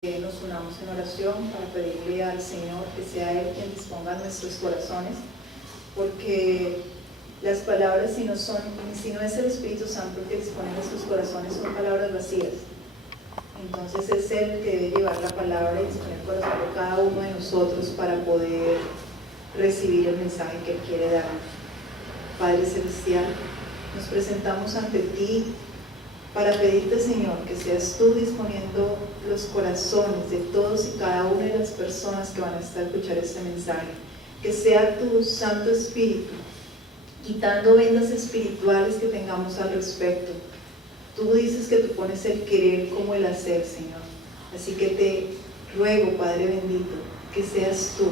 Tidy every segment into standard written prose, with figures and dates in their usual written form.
Que nos unamos en oración para pedirle al Señor que sea Él quien disponga nuestros corazones, porque las palabras, si no es el Espíritu Santo el que dispone nuestros corazones, son palabras vacías. Entonces es Él el que debe llevar la palabra y disponer el corazón de cada uno de nosotros para poder recibir el mensaje que Él quiere darnos. Padre Celestial, nos presentamos ante Ti para pedirte, Señor, que seas Tú disponiendo los corazones de todos y cada una de las personas que van a estar a escuchar este mensaje. Que sea Tu Santo Espíritu quitando vendas espirituales que tengamos al respecto. Tú dices que Tú pones el querer como el hacer, Señor. Así que te ruego, Padre bendito, que seas Tú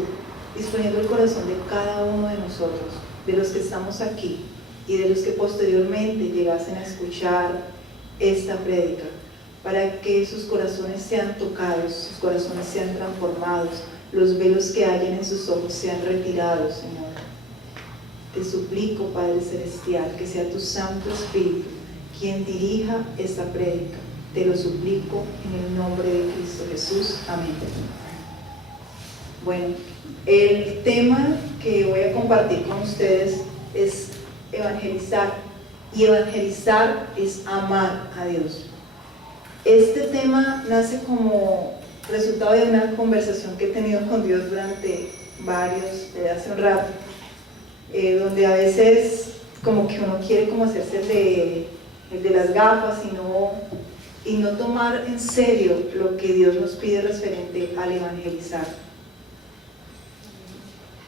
disponiendo el corazón de cada uno de nosotros, de los que estamos aquí y de los que posteriormente llegasen a escuchar esta prédica, para que sus corazones sean tocados, sus corazones sean transformados, los velos que hayan en sus ojos sean retirados, Señor. Te suplico, Padre Celestial, que sea Tu Santo Espíritu quien dirija esta prédica. Te lo suplico en el nombre de Cristo Jesús. Amén. Bueno, el tema que voy a compartir con ustedes es evangelizar. Y evangelizar es amar a Dios. Este tema nace como resultado de una conversación que he tenido con Dios durante desde hace un rato, donde a veces como que uno quiere como hacerse el de las gafas y no tomar en serio lo que Dios nos pide referente al evangelizar.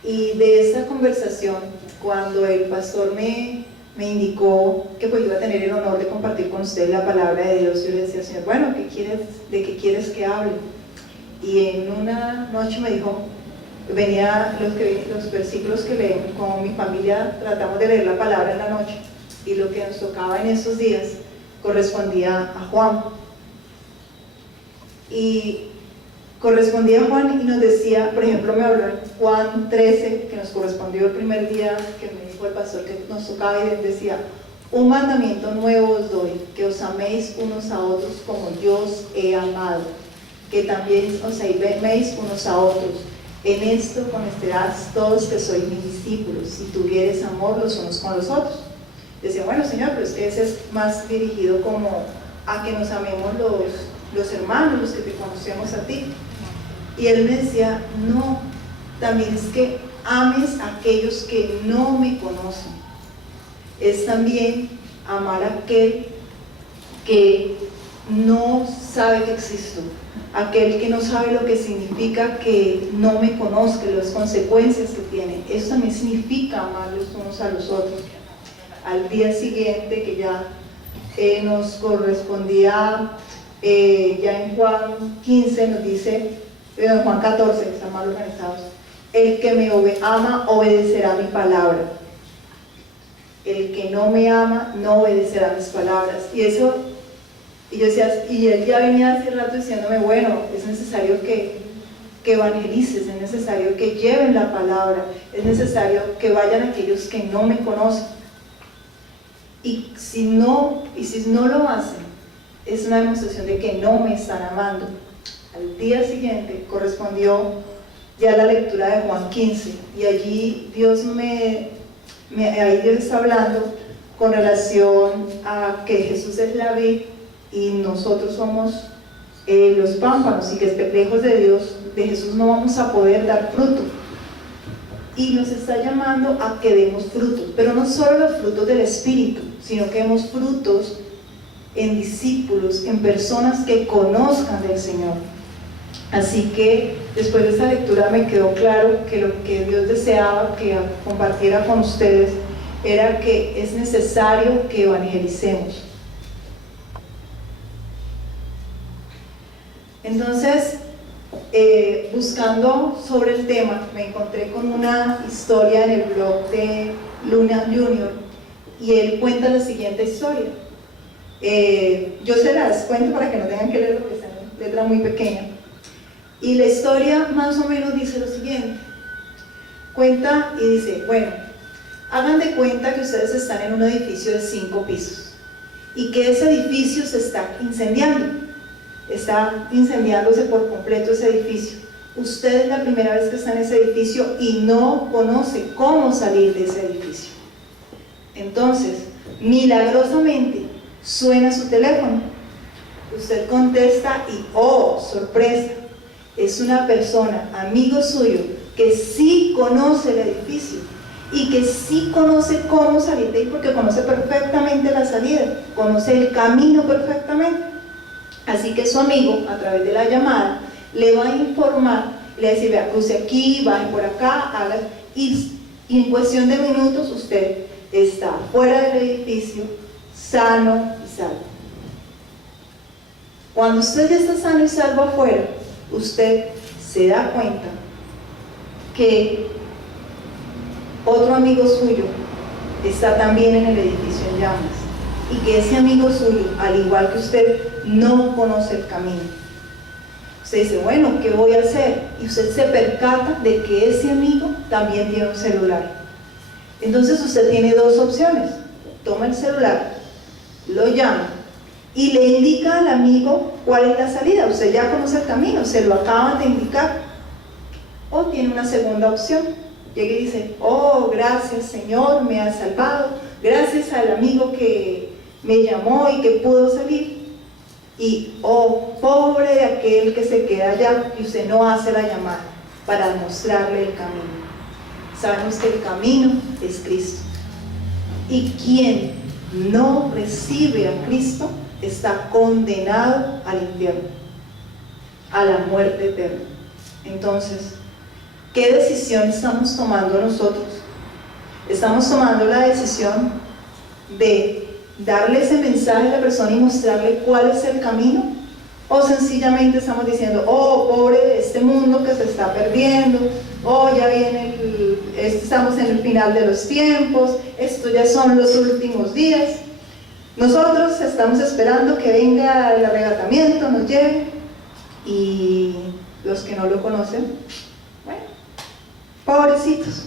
Y de esta conversación, cuando el pastor me indicó que pues iba a tener el honor de compartir con ustedes la palabra de Dios, yo le decía, Señor, bueno, ¿de qué quieres que hable? Y en una noche me dijo, los versículos que leemos con mi familia, tratamos de leer la palabra en la noche, y lo que nos tocaba en esos días correspondía a Juan. Y correspondía a Juan y nos decía, por ejemplo, me habló en Juan 13, que nos correspondió el primer día que me dijo el pastor que nos tocaba, y él decía, un mandamiento nuevo os doy, que os améis unos a otros como yo os he amado, que también os améis unos a otros. En esto conocerás todos que sois mis discípulos, si tuviereis amor los unos con los otros. Decía, bueno, Señor, pero ese es más dirigido como a que nos amemos los hermanos, los que te conocemos a ti. Y él me decía, no, también es que ames a aquellos que no me conocen. Es también amar a aquel que no sabe que existo, aquel que no sabe lo que significa que no me conozca, las consecuencias que tiene. Eso también significa amar los unos a los otros. Al día siguiente, que ya nos correspondía, ya en Juan 15 nos dice, en Juan 14, están mal organizados, el que me ama obedecerá mi palabra, el que no me ama no obedecerá mis palabras. Y yo decía, y él ya venía hace rato diciéndome, bueno, es necesario que evangelices, es necesario que lleven la palabra, es necesario que vayan aquellos que no me conocen. Y si no lo hacen, es una demostración de que no me están amando. Al día siguiente correspondió ya la lectura de Juan 15, y allí Dios Dios está hablando con relación a que Jesús es la vid y nosotros somos los pámpanos, y que lejos de Dios, de Jesús, no vamos a poder dar fruto. Y nos está llamando a que demos frutos, pero no solo los frutos del Espíritu, sino que demos frutos en discípulos, en personas que conozcan del Señor. Así que después de esta lectura me quedó claro que lo que Dios deseaba que compartiera con ustedes era que es necesario que evangelicemos. Entonces, buscando sobre el tema, me encontré con una historia en el blog de Luna Junior, y él cuenta la siguiente historia. Yo se las cuento para que no tengan que leerlo, porque está en letra muy pequeña. Y la historia más o menos dice lo siguiente. Cuenta y dice, bueno, hagan de cuenta que ustedes están en un edificio de 5 pisos y que ese edificio se está incendiando. está incendiándose por completo ese edificio. Usted es la primera vez que está en ese edificio y no conoce cómo salir de ese edificio. Entonces, milagrosamente, suena su teléfono. Usted contesta y, oh, sorpresa, es una persona, amigo suyo, que sí conoce el edificio y que sí conoce cómo salir de ahí, porque conoce perfectamente la salida, conoce el camino perfectamente. Así que su amigo, a través de la llamada, le va a informar, le va a decir, vea, cruce aquí, baje por acá, haga, y en cuestión de minutos usted está fuera del edificio, sano y salvo. Cuando usted ya está sano y salvo afuera, usted se da cuenta que otro amigo suyo está también en el edificio en llamas y que ese amigo suyo, al igual que usted, no conoce el camino. Usted dice, bueno, ¿qué voy a hacer? Y usted se percata de que ese amigo también tiene un celular. Entonces usted tiene dos opciones: toma el celular, lo llama y le indica al amigo cuál es la salida. Usted ya conoce el camino, se lo acaban de indicar. O tiene una segunda opción: llega y dice, oh, gracias Señor, me has salvado, gracias al amigo que me llamó y que pudo salir. Y, oh, pobre de aquel que se queda allá y usted no hace la llamada para mostrarle el camino. Sabemos que el camino es Cristo. Y quien no recibe a Cristo está condenado al infierno, a la muerte eterna. Entonces, ¿qué decisión estamos tomando nosotros? ¿Estamos tomando la decisión de darle ese mensaje a la persona y mostrarle cuál es el camino? ¿O sencillamente estamos diciendo, oh, pobre de este mundo que se está perdiendo, oh, ya viene estamos en el final de los tiempos, esto ya son los últimos días, nosotros estamos esperando que venga el arrebatamiento, nos lleve, y los que no lo conocen, bueno, pobrecitos,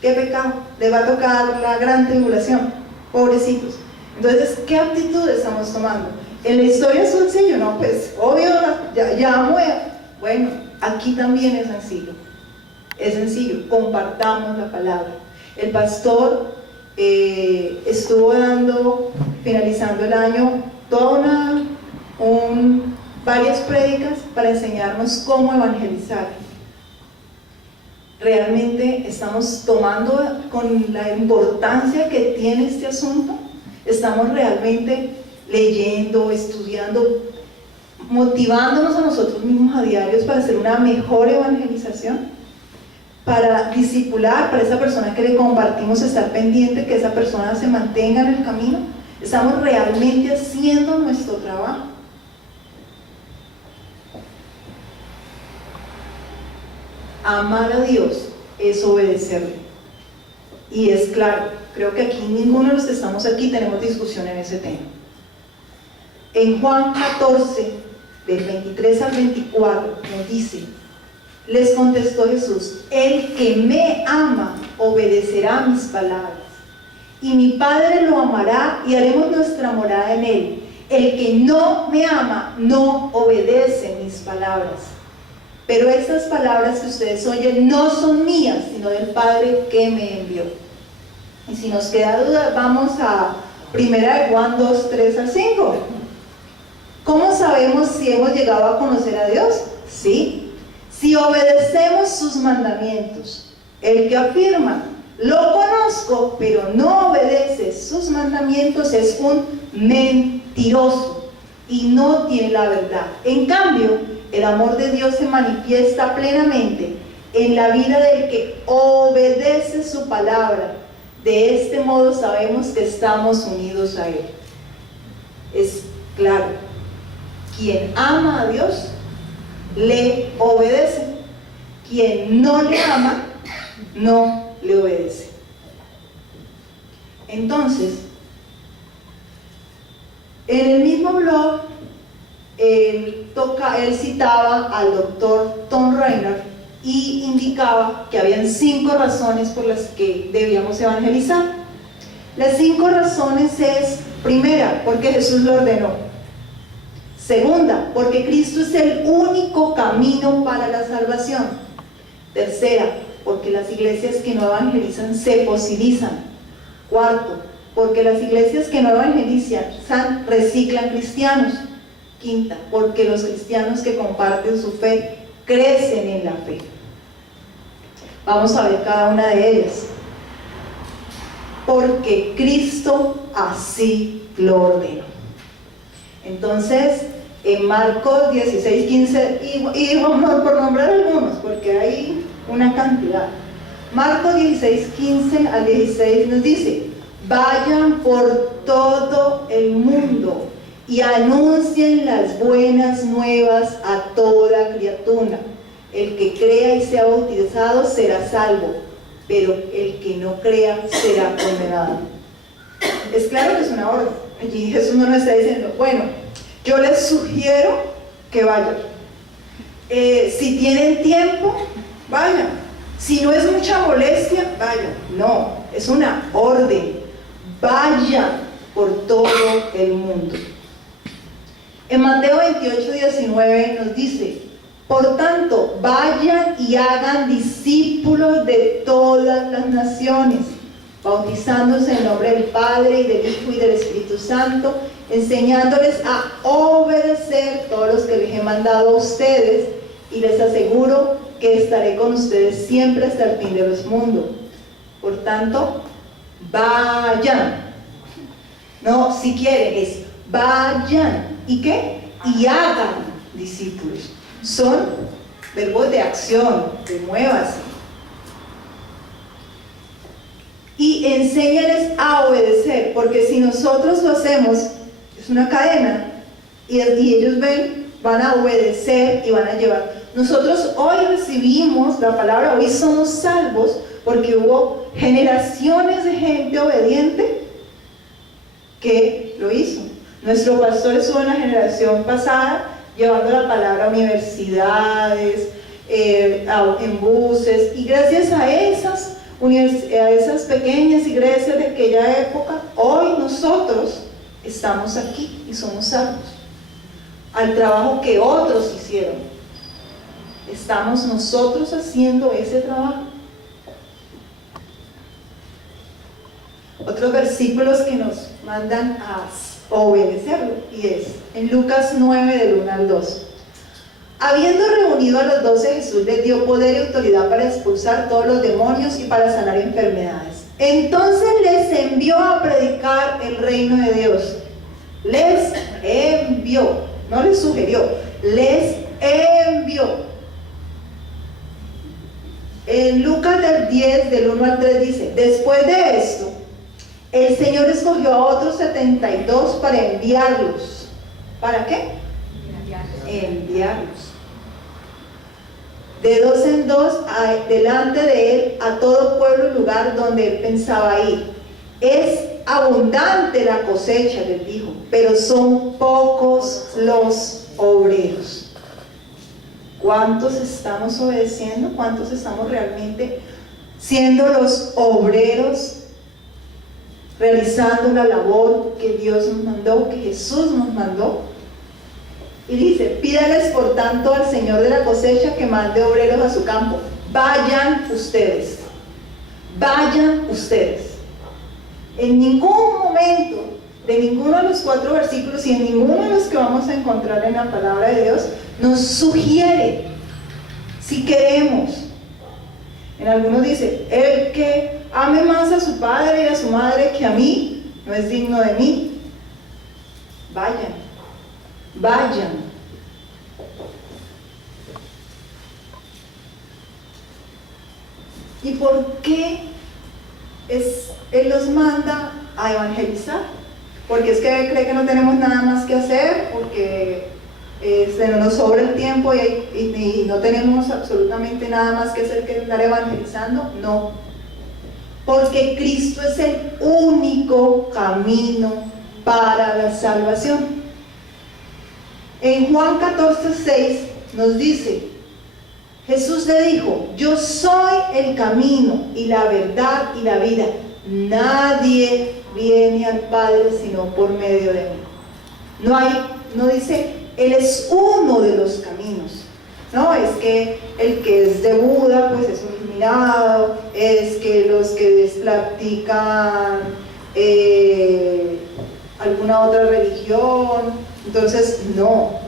qué pecado, les va a tocar la gran tribulación, pobrecitos. Entonces, ¿qué actitud estamos tomando? En la historia es sencillo, ¿no? Pues, obvio, ya muero. Bueno, aquí también es sencillo, compartamos la palabra. El pastor estuvo dando, finalizando el año, varias prédicas para enseñarnos cómo evangelizar. ¿Realmente estamos tomando con la importancia que tiene este asunto? ¿Estamos realmente leyendo, estudiando, motivándonos a nosotros mismos a diarios para hacer una mejor evangelización? Para discipular, para esa persona que le compartimos, estar pendiente que esa persona se mantenga en el camino. ¿Estamos realmente haciendo nuestro trabajo? Amar a Dios es obedecerle. Y es claro, creo que aquí ninguno de los que estamos aquí tenemos discusión en ese tema. En Juan 14, del 23 al 24, nos dice, les contestó Jesús, el que me ama obedecerá mis palabras, y mi Padre lo amará y haremos nuestra morada en él. El que no me ama no obedece mis palabras. Pero estas palabras que ustedes oyen no son mías, sino del Padre que me envió. Y si nos queda duda, vamos a 1 Juan 2, 3 al 5. ¿Cómo sabemos si hemos llegado a conocer a Dios? Sí, si obedecemos sus mandamientos. El que afirma, lo conozco, pero no obedece sus mandamientos, es un mentiroso y no tiene la verdad. En cambio, el amor de Dios se manifiesta plenamente en la vida del que obedece su palabra. De este modo sabemos que estamos unidos a Él. Es claro, quien ama a Dios, le obedece. Quien no le ama, no le obedece. Entonces, en el mismo blog, él citaba al doctor Tom Rainer y indicaba que habían 5 razones por las que debíamos evangelizar. Las 5 razones es: primera, porque Jesús lo ordenó; Segunda, porque Cristo es el único camino para la salvación. Tercera, porque las iglesias que no evangelizan se fosilizan. Cuarto, porque las iglesias que no evangelizan reciclan cristianos. Quinta, porque los cristianos que comparten su fe crecen en la fe. Vamos a ver cada una de ellas. Porque Cristo así lo ordenó. Entonces, en Marcos 16, 15, y vamos por nombrar algunos, porque hay una cantidad. Marcos 16, 15 al 16 nos dice: vayan por todo el mundo y anuncien las buenas nuevas a toda criatura. El que crea y sea bautizado será salvo, pero el que no crea será condenado. Es claro que es una orden. Allí Jesús no nos está diciendo, bueno, yo les sugiero que vayan. Si tienen tiempo, vayan. Si no es mucha molestia, vayan. No, es una orden. Vayan por todo el mundo. En Mateo 28, 19 nos dice: por tanto, vayan y hagan discípulos de todas las naciones, bautizándose en el nombre del Padre, y del Hijo, y del Espíritu Santo, enseñándoles a obedecer todos los que les he mandado a ustedes, y les aseguro que estaré con ustedes siempre hasta el fin de los mundos. Por tanto, vayan. No, si quieren, es vayan. ¿Y qué? Y hagan discípulos. Son verbos de acción, de muévase. Y enséñales a obedecer, porque si nosotros lo hacemos, es una cadena, y ellos ven, van a obedecer y van a llevar. Nosotros hoy recibimos la palabra, hoy somos salvos, porque hubo generaciones de gente obediente que lo hizo. Nuestro pastor estuvo en la generación pasada llevando la palabra a universidades, en buses, y gracias a esas pequeñas iglesias de aquella época, hoy nosotros estamos aquí y somos salvos. Al trabajo que otros hicieron, estamos nosotros haciendo ese trabajo. Otros versículos que nos mandan a obedecerlo, y es en Lucas 9, del 1 al 2. Habiendo reunido a los 12, Jesús les dio poder y autoridad para expulsar todos los demonios y para sanar enfermedades. Entonces les envió a predicar el reino de Dios. Les envió, no les sugirió, les envió. En Lucas 10, del 1 al 3 dice: después de esto, el Señor escogió a otros 72 para enviarlos. ¿Para qué? Enviarlos. De dos en dos, delante de él, a todo pueblo y lugar donde él pensaba ir. Es abundante la cosecha, les dijo, pero son pocos los obreros. ¿Cuántos estamos obedeciendo? ¿Cuántos estamos realmente siendo los obreros, realizando la labor que Dios nos mandó, que Jesús nos mandó? Y dice: pídales por tanto al Señor de la cosecha que mande obreros a su campo. Vayan ustedes. Vayan ustedes. En ningún momento de ninguno de los 4 versículos, y en ninguno de los que vamos a encontrar en la palabra de Dios, nos sugiere si queremos. En algunos dice: el que ame más a su padre y a su madre que a mí, no es digno de mí. Vayan. Vayan. ¿Y por qué Él los manda a evangelizar? Porque es que cree que no tenemos nada más que hacer, porque se nos sobra el tiempo y no tenemos absolutamente nada más que hacer que andar evangelizando. No, porque Cristo es el único camino para la salvación. En Juan 14, 6 nos dice: Jesús le dijo: yo soy el camino y la verdad y la vida. Nadie viene al Padre sino por medio de mí. No dice Él es uno de los caminos. No, es que el que es de Buda, pues es un iluminado, es que los que practican alguna otra religión, entonces no,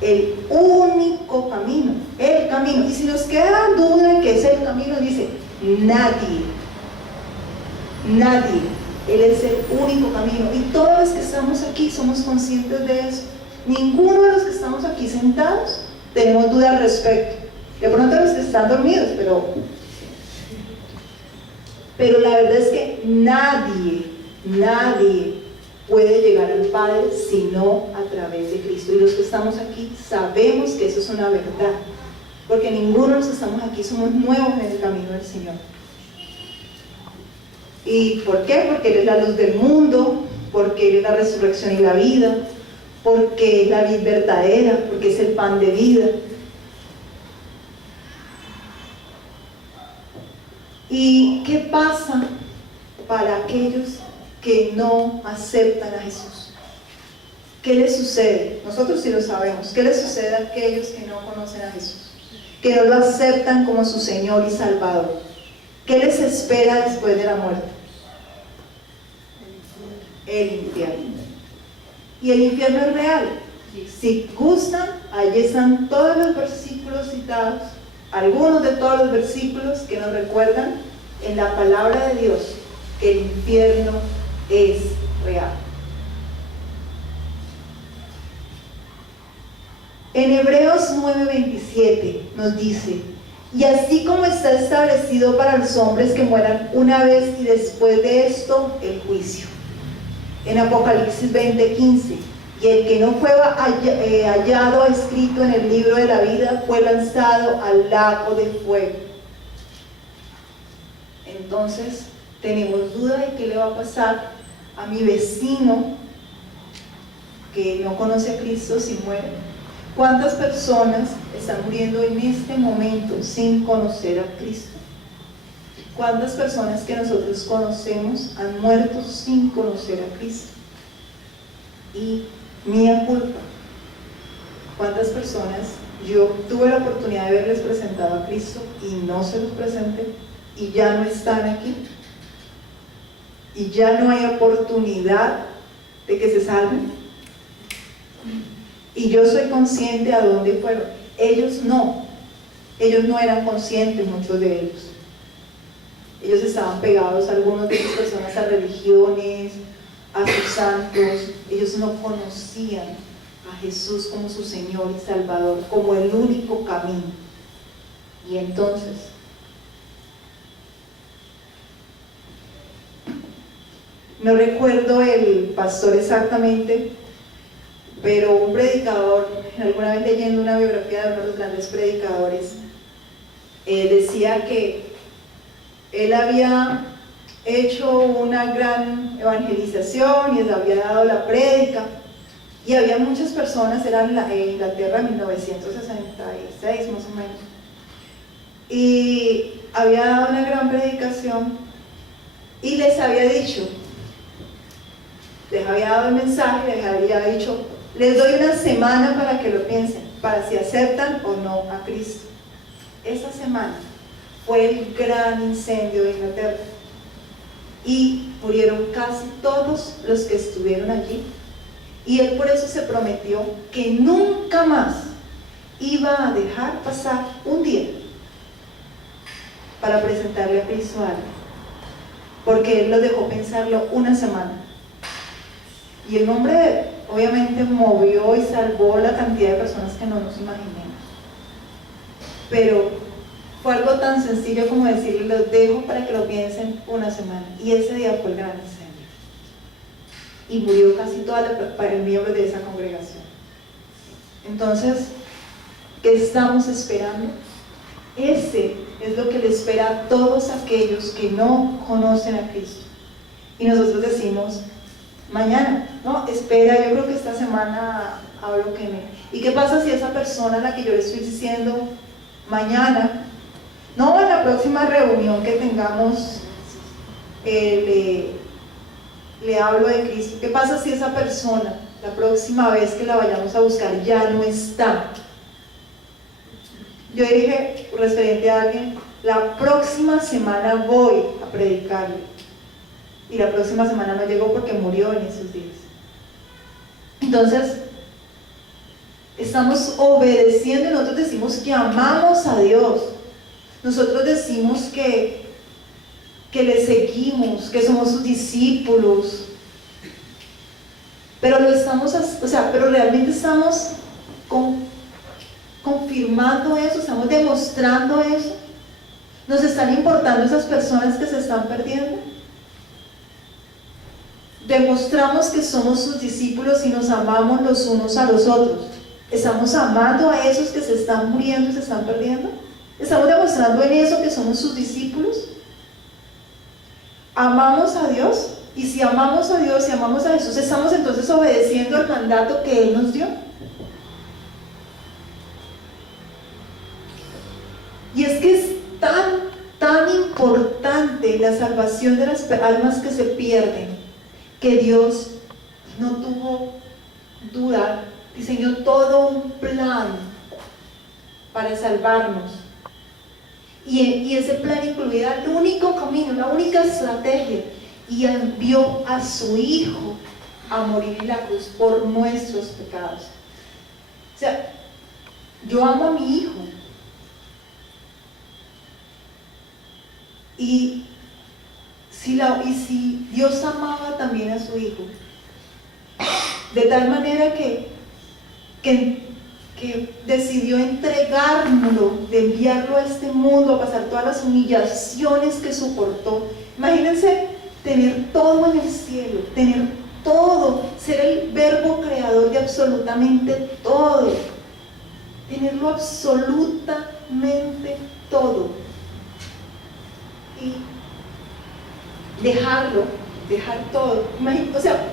el único camino, el camino. Y si nos queda duda en qué es el camino, dice, nadie, Él es el único camino. Y todos los que estamos aquí somos conscientes de eso. Ninguno de los que estamos aquí sentados tenemos duda al respecto. De pronto los que están dormidos, pero la verdad es que nadie puede llegar al Padre sino a través de Cristo. Y los que estamos aquí sabemos que eso es una verdad, porque ninguno de los que estamos aquí somos nuevos en el camino del Señor. ¿Y por qué? Porque Él es la luz del mundo, porque Él es la resurrección y la vida, porque es la vid verdadera, porque es el pan de vida. ¿Y qué pasa para aquellos que no aceptan a Jesús? ¿Qué les sucede? Nosotros sí lo sabemos. ¿Qué les sucede a aquellos que no conocen a Jesús? Que no lo aceptan como su Señor y Salvador. ¿Qué les espera después de la muerte? El infierno. Y el infierno es real. Si gustan, allí están todos los versículos citados, algunos de todos los versículos que nos recuerdan en la palabra de Dios que el infierno es real. En Hebreos 9:27 nos dice: y así como está establecido para los hombres que mueran una vez y después de esto el juicio. En Apocalipsis 20:15: y el que no fue hallado escrito en el libro de la vida fue lanzado al lago de fuego. Entonces, tenemos duda de qué le va a pasar a mi vecino que no conoce a Cristo si muere. ¿Cuántas personas están muriendo en este momento sin conocer a Cristo? ¿Cuántas personas que nosotros conocemos han muerto sin conocer a Cristo? Y mía culpa. ¿Cuántas personas yo tuve la oportunidad de haberles presentado a Cristo y no se los presenté y ya no están aquí? Y ya no hay oportunidad de que se salven. Y yo soy consciente a dónde fueron. Ellos no eran conscientes, muchos de ellos. Ellos estaban pegados, algunos de esas personas, a religiones, a sus santos. Ellos no conocían a Jesús como su Señor y Salvador, como el único camino. Y entonces, no recuerdo el pastor exactamente, pero un predicador, alguna vez leyendo una biografía de uno de los grandes predicadores, decía que él había hecho una gran evangelización y les había dado la prédica, y había muchas personas, era en Inglaterra en 1966 más o menos, y había dado una gran predicación y les había dicho, les había dado el mensaje, les había dicho: les doy una semana para que lo piensen, para si aceptan o no a Cristo. Esa semana fue el gran incendio de Inglaterra y murieron casi todos los que estuvieron allí, y él por eso se prometió que nunca más iba a dejar pasar un día para presentarle a Cristo a alguien, porque él lo dejó pensarlo una semana. Y el hombre obviamente movió y salvó la cantidad de personas que no nos imaginamos. Pero fue algo tan sencillo como decirle: los dejo para que lo piensen una semana. Y ese día fue el gran incendio. Y murió casi toda el miembro de esa congregación. Entonces, ¿qué estamos esperando? Ese es lo que le espera a todos aquellos que no conocen a Cristo. Y nosotros decimos: mañana, no, espera, yo creo que esta semana hablo que me... ¿Y qué pasa si esa persona a la que yo le estoy diciendo mañana, no, en la próxima reunión que tengamos, le hablo de Cristo? ¿Qué pasa si esa persona la próxima vez que la vayamos a buscar ya no está. Yo dije, referente a alguien, la próxima semana voy a predicarle. Y la próxima semana no llegó porque murió en esos días. Entonces, estamos obedeciendo y nosotros decimos que amamos a Dios. Nosotros decimos que le seguimos, que somos sus discípulos. Pero lo estamos, pero realmente estamos confirmando eso, estamos demostrando eso. ¿Nos están importando esas personas que se están perdiendo? Demostramos que somos sus discípulos y nos amamos los unos a los otros. ¿Estamos amando a esos que se están muriendo y se están perdiendo? ¿Estamos demostrando en eso que somos sus discípulos? ¿Amamos a Dios? Y si amamos a Dios y amamos a Jesús, ¿estamos entonces obedeciendo el mandato que Él nos dio? Y es que es tan importante la salvación de las almas que se pierden, que Dios no tuvo duda, diseñó todo un plan para salvarnos. Y ese plan incluía el único camino, la única estrategia, y envió a su Hijo a morir en la cruz por nuestros pecados. O sea, yo amo a mi Hijo. Y si Dios amaba también a su Hijo, de tal manera que decidió entregárnoslo, de enviarlo a este mundo, a pasar todas las humillaciones que soportó. Imagínense tener todo en el cielo, tener todo, ser el verbo creador de absolutamente todo, tenerlo absolutamente todo, y dejar todo. O sea,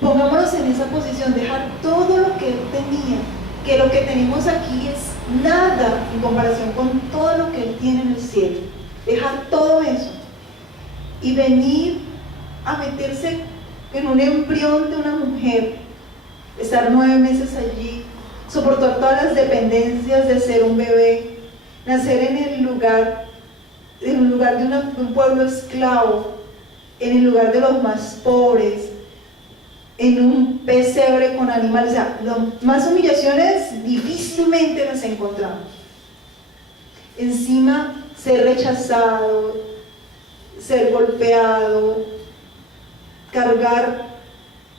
pongámonos en esa posición, dejar todo lo que Él tenía, que lo que tenemos aquí es nada en comparación con todo lo que Él tiene en el cielo. Dejar todo eso y venir a meterse en un embrión de una mujer, estar 9 meses allí, soportar todas las dependencias de ser un bebé, nacer en un lugar de un pueblo esclavo, en el lugar de los más pobres, en un pesebre con animales. O sea, más humillaciones difícilmente las encontramos. Encima, ser rechazado, ser golpeado, cargar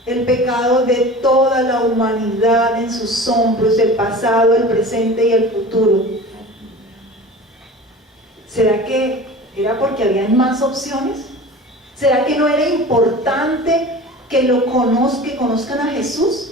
el pecado de toda la humanidad en sus hombros, el pasado, el presente y el futuro. ¿Será que era porque habían más opciones? ¿Será que no era importante que conozcan a Jesús?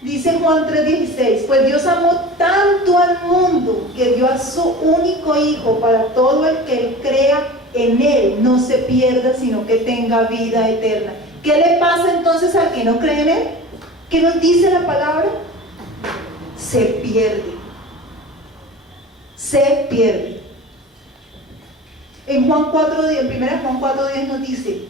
Dice Juan 3:16, pues Dios amó tanto al mundo que dio a su único Hijo para todo el que Él crea en Él no se pierda, sino que tenga vida eterna. ¿Qué le pasa entonces al que no cree en Él? ¿Qué nos dice la palabra? Se pierde. Se pierde. En 1 Juan 4:10 nos dice,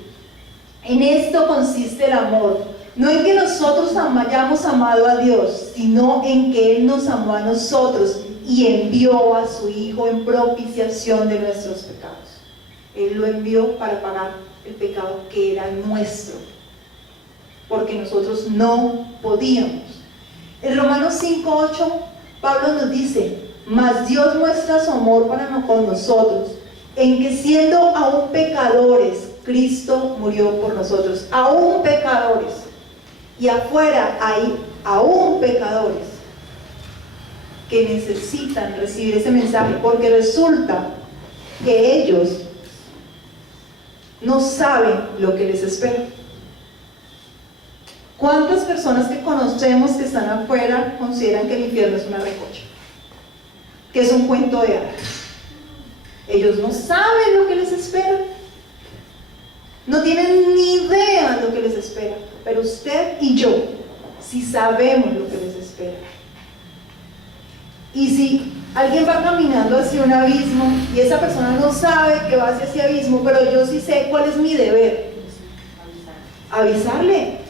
en esto consiste el amor, no en que nosotros hayamos amado a Dios, sino en que Él nos amó a nosotros y envió a su Hijo en propiciación de nuestros pecados. Él lo envió para pagar el pecado que era nuestro, porque nosotros no podíamos. En Romanos 5:8, Pablo nos dice, mas Dios muestra su amor con nosotros, en que siendo aún pecadores, Cristo murió por nosotros. Aún pecadores. Y afuera hay aún pecadores que necesitan recibir ese mensaje, porque resulta que ellos no saben lo que les espera. ¿Cuántas personas que conocemos que están afuera consideran que el infierno es una recocha? Que es un cuento de hadas. Ellos no saben lo que les espera. No tienen ni idea de lo que les espera. Pero usted y yo sí sabemos lo que les espera. Y si alguien va caminando hacia un abismo y esa persona no sabe que va hacia ese abismo, pero yo sí sé cuál es mi deber. Avisarle.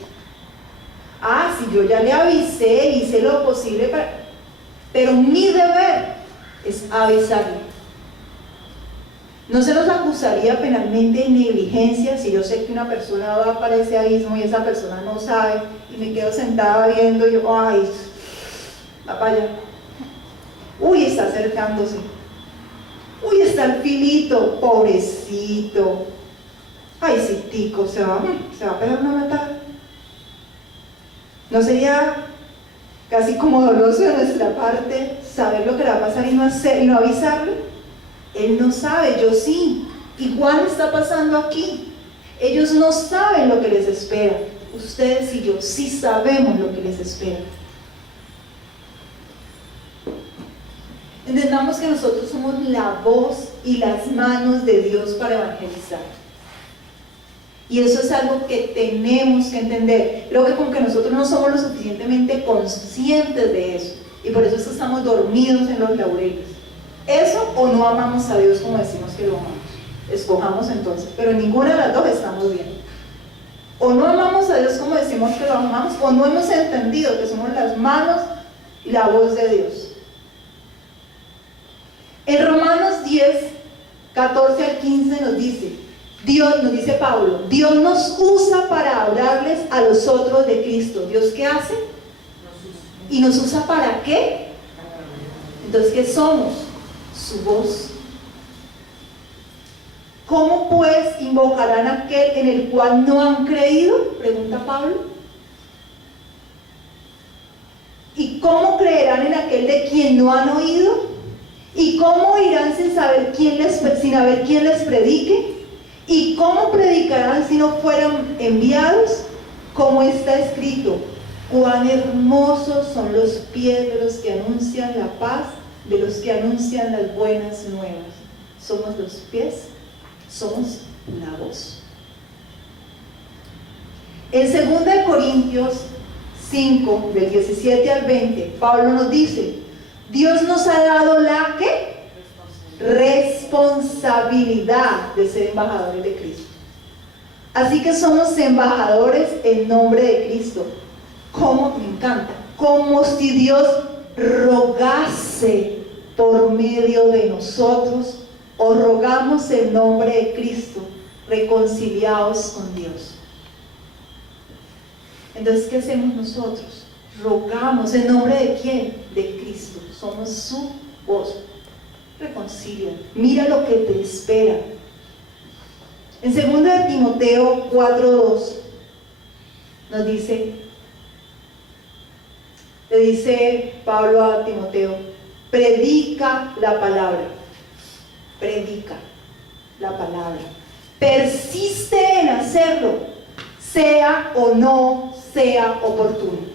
si yo ya le avisé, hice lo posible pero mi deber es avisarle. No se nos acusaría penalmente de negligencia si yo sé que una persona va para ese abismo y esa persona no sabe y me quedo sentada viendo y yo, ay, va para allá. Uy, está acercándose. Uy, está el filito, pobrecito. Ay, sí, tico, se va a pegar una matada. ¿No sería casi como doloroso de nuestra parte saber lo que le va a pasar y no avisarle? Él no sabe, yo sí. Igual está pasando aquí. Ellos no saben lo que les espera. Ustedes y yo sí sabemos lo que les espera. Entendamos que nosotros somos la voz y las manos de Dios para evangelizar. Y eso es algo que tenemos que entender. Creo que porque nosotros no somos lo suficientemente conscientes de eso. Y por eso es que estamos dormidos en los laureles. Eso o no amamos a Dios como decimos que lo amamos. Escojamos entonces, pero ninguna de las dos estamos bien. O no amamos a Dios como decimos que lo amamos, o no hemos entendido que somos las manos y la voz de Dios. En Romanos 10, 14 al 15 nos dice Pablo, Dios nos usa para hablarles a los otros de Cristo. ¿Dios qué hace? ¿Y nos usa para qué? Entonces, ¿qué somos? Su voz. ¿Cómo pues invocarán a aquel en el cual no han creído? Pregunta Pablo. ¿Y cómo creerán en aquel de quien no han oído? ¿Y cómo irán sin haber quién les predique? ¿Y cómo predicarán si no fueran enviados? Como está escrito, cuán hermosos son los pies de los que anuncian la paz, de los que anuncian las buenas nuevas. Somos los pies, somos la voz. En 2 Corintios 5, del 17 al 20, Pablo nos dice, Dios nos ha dado la ¿qué? Responsabilidad de ser embajadores de Cristo. Así que somos embajadores en nombre de Cristo. ¿Cómo? Me encanta. Como si Dios rogase por medio de nosotros, o rogamos en nombre de Cristo, reconciliados con Dios. Entonces, ¿qué hacemos nosotros? Rogamos en nombre de ¿quién? De Cristo. Somos su voz. Reconcilia. Mira lo que te espera. En 2 Timoteo 4:2 nos dice, le dice Pablo a Timoteo, predica la palabra. Predica la palabra. Persiste en hacerlo, sea o no sea oportuno.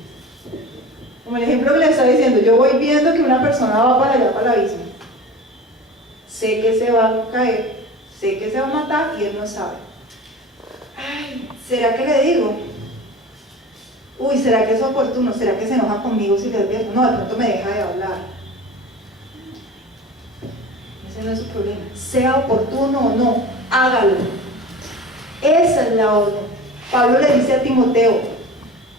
Como el ejemplo que le estaba diciendo, yo voy viendo que una persona va para allá, para el abismo. Sé que se va a caer, sé que se va a matar y él no sabe. Ay, ¿será que le digo? Uy, ¿será que es oportuno? ¿Será que se enoja conmigo si le advierto? No, de pronto me deja de hablar. Ese no es su problema. Sea oportuno o no, hágalo. Esa es la orden. Pablo le dice a Timoteo,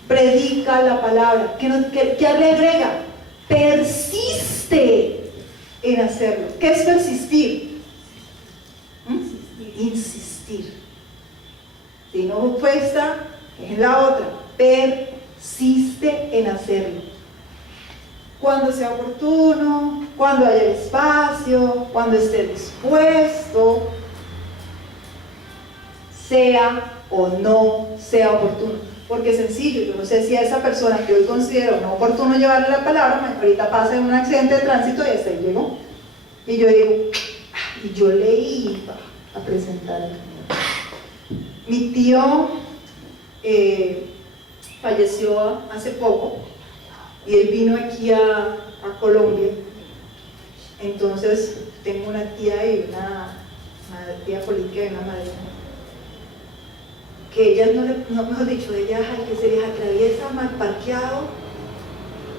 predica la palabra. ¿Qué le agrega? Persiste en hacerlo. ¿Qué es persistir? Insistir. Si no fue esta, es la otra. Persiste en hacerlo. Cuando sea oportuno, cuando haya espacio, cuando esté dispuesto, sea o no sea oportuno. Porque es sencillo, yo no sé si a esa persona que hoy considero no oportuno llevarle la palabra, ahorita pasa en un accidente de tránsito y hasta ahí llegó. Y yo digo, y yo le iba a presentar al Señor. Mi tío falleció hace poco y él vino aquí a Colombia. Entonces tengo una tía y una tía política y una madre, que ellas no mejor dicho, ellas al que se les atraviesa mal parqueado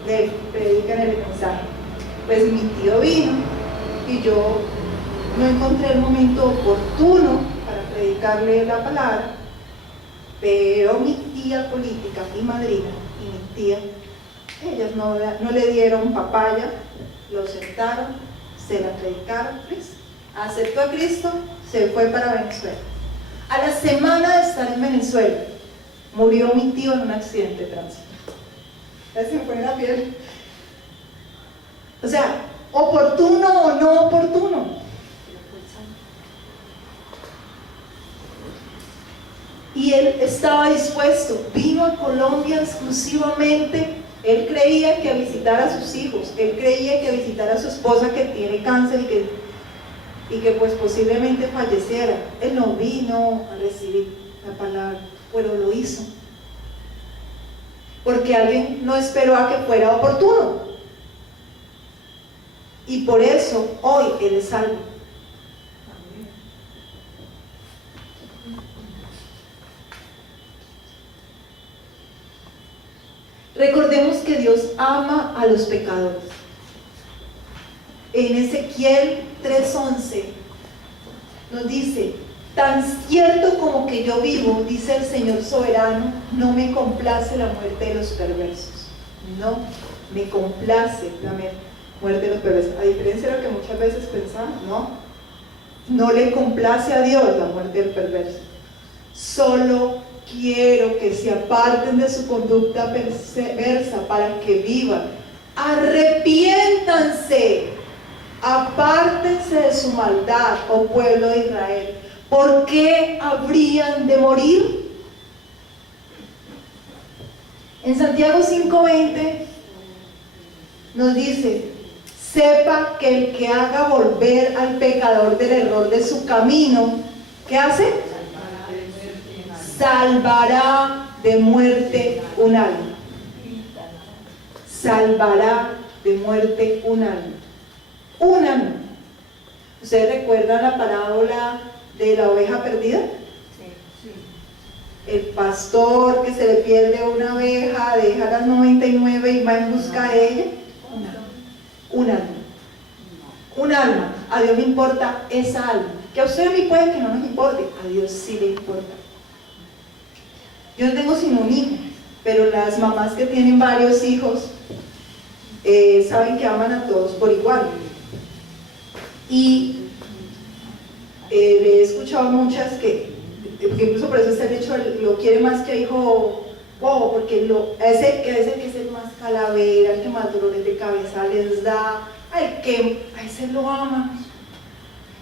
le predican el mensaje. Pues mi tío vino y yo no encontré el momento oportuno para predicarle la palabra, pero mi tía política, mi madrina y mi tía. Ellas no le dieron papaya, lo sentaron, se la predicaron, listo. Aceptó a Cristo, se fue para Venezuela. A la semana de estar en Venezuela, murió mi tío en un accidente de tránsito. Ya se me pone la piel. O sea, oportuno o no oportuno. Y él estaba dispuesto, vino a Colombia exclusivamente. Él creía que a visitar a sus hijos, él creía que a visitar a su esposa que tiene cáncer y que pues posiblemente falleciera. Él no vino a recibir la palabra, pero lo hizo. Porque alguien no esperó a que fuera oportuno. Y por eso hoy él es salvo. Recordemos que Dios ama a los pecadores. En Ezequiel 3:11 nos dice: tan cierto como que yo vivo, dice el Señor soberano, no me complace la muerte de los perversos. No me complace la muerte de los perversos. A diferencia de lo que muchas veces pensamos, no le complace a Dios la muerte del perverso. Solo quiero que se aparten de su conducta perversa para que vivan. Arrepiéntanse, apártense de su maldad, oh pueblo de Israel. ¿Por qué habrían de morir? En Santiago 5:20 nos dice: sepa que el que haga volver al pecador del error de su camino, ¿qué hace? Salvará de muerte un alma. Salvará de muerte un alma. Un alma. ¿Ustedes recuerdan la parábola de la oveja perdida? Sí. El pastor que se le pierde una oveja, deja las 99 y va en busca de ella. Un alma. Un alma. A Dios le importa esa alma. Que a usted a mí puede que no nos importe, a Dios sí le importa. Yo no tengo sino un hijo, pero las mamás que tienen varios hijos saben que aman a todos por igual. Y he escuchado muchas que incluso por eso está el dicho, lo quiere más que a hijo bobo, porque ese que es el más calavera, el que más dolores de cabeza les da, a ese lo aman.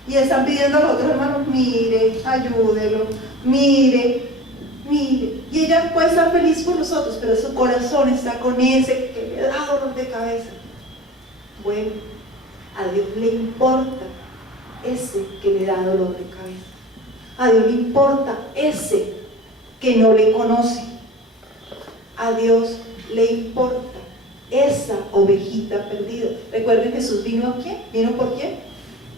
Y están pidiendo a los otros hermanos: mire, ayúdelo, mire. Y ella puede estar feliz por los otros, pero su corazón está con ese que le da dolor de cabeza. Bueno, a Dios le importa ese que le da dolor de cabeza. A Dios le importa ese que no le conoce. A Dios le importa esa ovejita perdida. Recuerden, Jesús vino ¿a quién? ¿Vino por quién?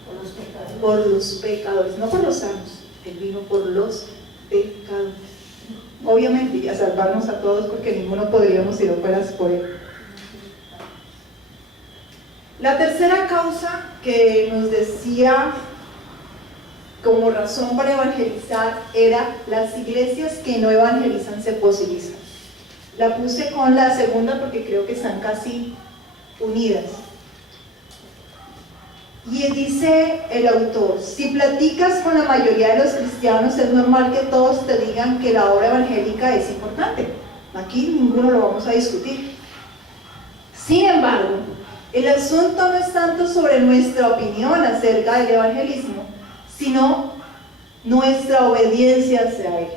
Por los pecadores. Por los pecadores, no por los sanos. Él vino por los pecadores. Obviamente, y a salvarnos a todos, porque ninguno podríamos si no fueras por él. La tercera causa que nos decía como razón para evangelizar era: las iglesias que no evangelizan se fosilizan. La puse con la segunda porque creo que están casi unidas. Y dice el autor: si platicas con la mayoría de los cristianos, es normal que todos te digan que la obra evangélica es importante. Aquí ninguno lo vamos a discutir. Sin embargo, el asunto no es tanto sobre nuestra opinión acerca del evangelismo, sino nuestra obediencia hacia él.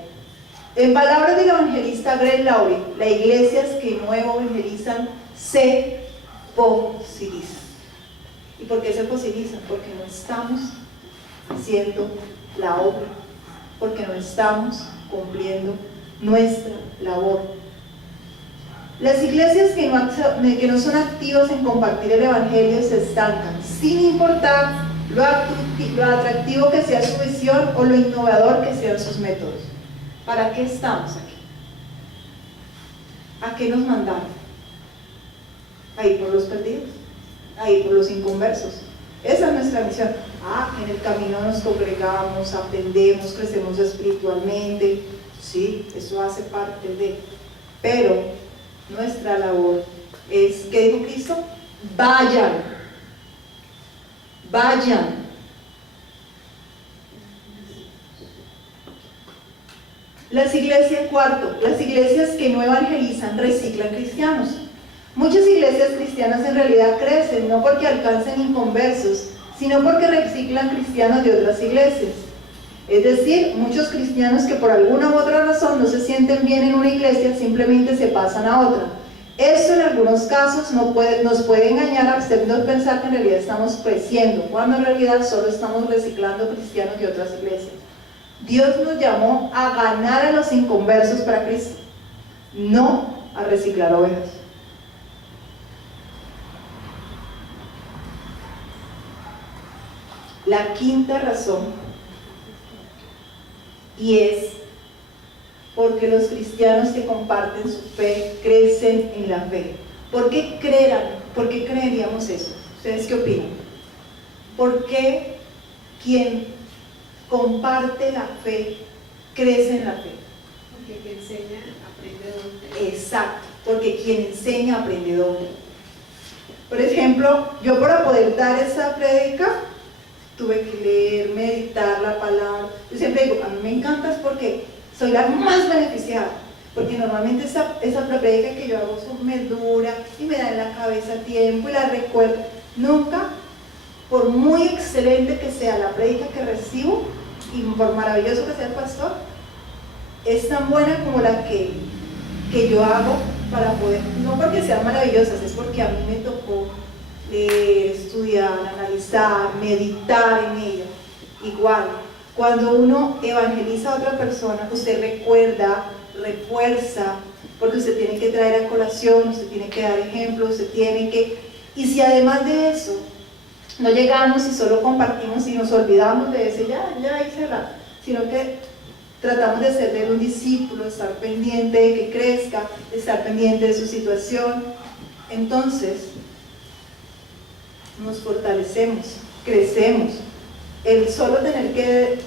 En palabras del evangelista Greg Laurie, las iglesias que no evangelizan se fosilizan. ¿Y por qué se fosilizan? Porque no estamos haciendo la obra, porque no estamos cumpliendo nuestra labor. Las iglesias que no son activas en compartir el evangelio se estancan, sin importar lo atractivo que sea su visión o lo innovador que sean sus métodos. ¿Para qué estamos aquí? ¿A qué nos mandaron? ¿A ir por los perdidos? ¿A ir por los inconversos? Esa es nuestra misión. En el camino nos congregamos, aprendemos, crecemos espiritualmente. Sí, eso hace parte de. Pero Nuestra labor es, ¿qué dijo Cristo? Vayan, vayan. Las iglesias, cuarto, las iglesias que no evangelizan reciclan cristianos. Muchas iglesias cristianas en realidad crecen, no porque alcancen inconversos, sino porque reciclan cristianos de otras iglesias. Es decir, muchos cristianos que por alguna u otra razón no se sienten bien en una iglesia, simplemente se pasan a otra. Esto en algunos casos nos puede engañar a hacernos pensar que en realidad estamos creciendo, cuando en realidad solo estamos reciclando cristianos de otras iglesias. Dios nos llamó a ganar a los inconversos para Cristo, no a reciclar ovejas. La quinta razón, y es porque los cristianos que comparten su fe crecen en la fe. ¿Por qué creeríamos eso? ¿Ustedes qué opinan? ¿Por qué quien comparte la fe crece en la fe? Porque quien enseña aprende doble. Exacto, porque quien enseña aprende doble. Por ejemplo, yo para poder dar esa prédica tuve que leer, meditar la palabra. Yo siempre digo, a mí me encanta es porque soy la más beneficiada, porque normalmente esa prédica que yo hago me dura y me da en la cabeza tiempo y la recuerdo. Nunca, por muy excelente que sea la prédica que recibo y por maravilloso que sea el pastor, es tan buena como la que yo hago para poder, no porque sean maravillosas, es porque a mí me tocó leer, estudiar, analizar, meditar en ella. Igual, cuando uno evangeliza a otra persona, usted recuerda, refuerza, porque usted tiene que traer a colación, usted tiene que dar ejemplos, usted tiene que... Y si además de eso, no llegamos y solo compartimos y nos olvidamos de ese, ya hice la... Sino que tratamos de ser de un discípulo, estar pendiente de que crezca, estar pendiente de su situación, entonces nos fortalecemos, crecemos. El solo tener que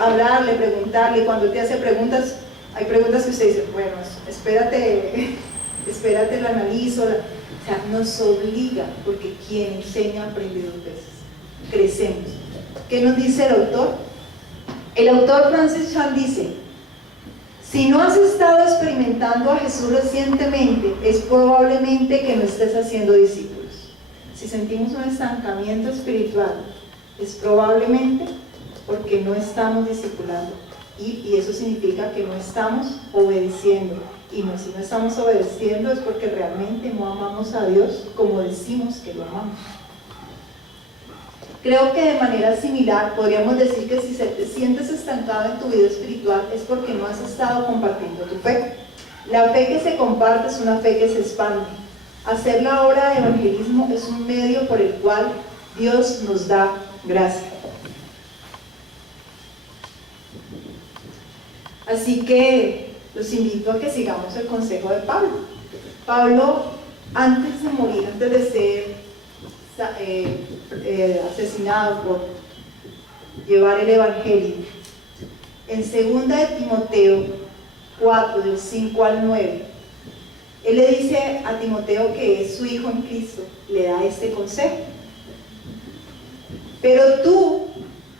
hablarle, preguntarle, cuando te hace preguntas, hay preguntas que usted dice, bueno, espérate, la analizo, o sea, nos obliga, porque quien enseña aprende dos veces, crecemos. ¿Qué nos dice el autor? El autor Francis Chan dice, si no has estado experimentando a Jesús recientemente, es probablemente que no estés haciendo discípulos. Si sentimos un estancamiento espiritual, es probablemente porque no estamos discipulando, y eso significa que no estamos obedeciendo, y si no estamos obedeciendo es porque realmente no amamos a Dios como decimos que lo amamos. Creo que de manera similar podríamos decir que si te sientes estancado en tu vida espiritual es porque no has estado compartiendo tu fe. La fe que se comparte es una fe que se expande. Hacer la obra de evangelismo es un medio por el cual Dios nos da gracia. Así que los invito a que sigamos el consejo de Pablo. Pablo, antes de morir, antes de ser asesinado por llevar el evangelio, en 2 de Timoteo 4, del 5 al 9, él le dice a Timoteo, que es su hijo en Cristo, le da este consejo: pero tú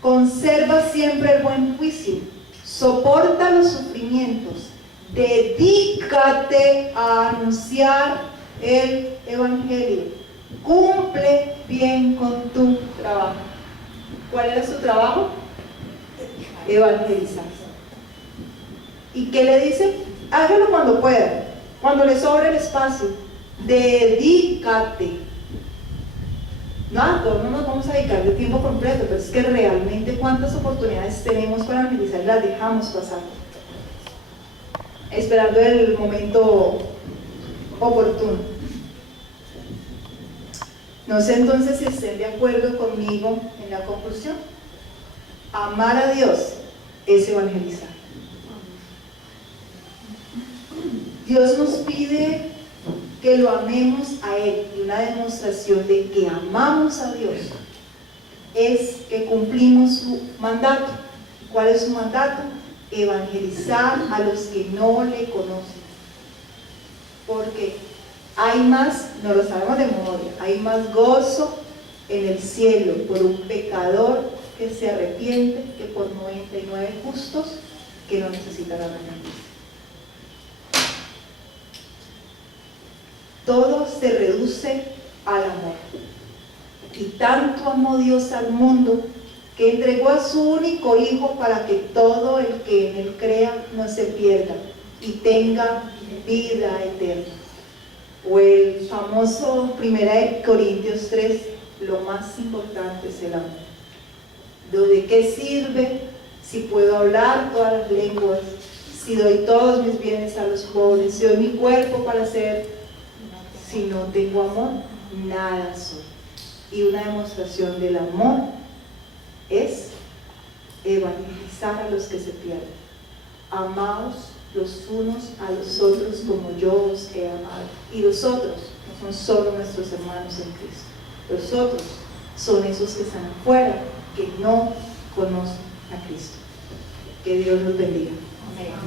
conserva siempre el buen juicio, soporta los sufrimientos, dedícate a anunciar el evangelio, cumple bien con tu trabajo. ¿Cuál era su trabajo? Evangelizar. ¿Y qué le dice? Hágalo cuando pueda, cuando le sobre el espacio, dedícate. No nos vamos a dedicar de tiempo completo, pero es que realmente cuántas oportunidades tenemos para evangelizar y las dejamos pasar, esperando el momento oportuno. No sé entonces si estén de acuerdo conmigo en la conclusión. Amar a Dios es evangelizar. Dios nos pide que lo amemos a Él, y una demostración de que amamos a Dios es que cumplimos su mandato. ¿Cuál es su mandato? Evangelizar a los que no le conocen. porque hay más, no lo sabemos de memoria, hay más gozo en el cielo por un pecador que se arrepiente que por 99 justos que no necesitan arrepentirse. Todo se reduce al amor. Y tanto amó Dios al mundo que entregó a su único Hijo para que todo el que en él crea no se pierda y tenga vida eterna. O el famoso 1 Corintios 3, lo más importante es el amor. ¿De qué sirve si puedo hablar todas las lenguas, si doy todos mis bienes a los pobres, si doy mi cuerpo para hacer, si no tengo amor? Nada soy. Y una demostración del amor es evangelizar a los que se pierden. Amaos los unos a los otros como yo os he amado. Y los otros no son solo nuestros hermanos en Cristo. Los otros son esos que están afuera, que no conocen a Cristo. Que Dios los bendiga. Amén.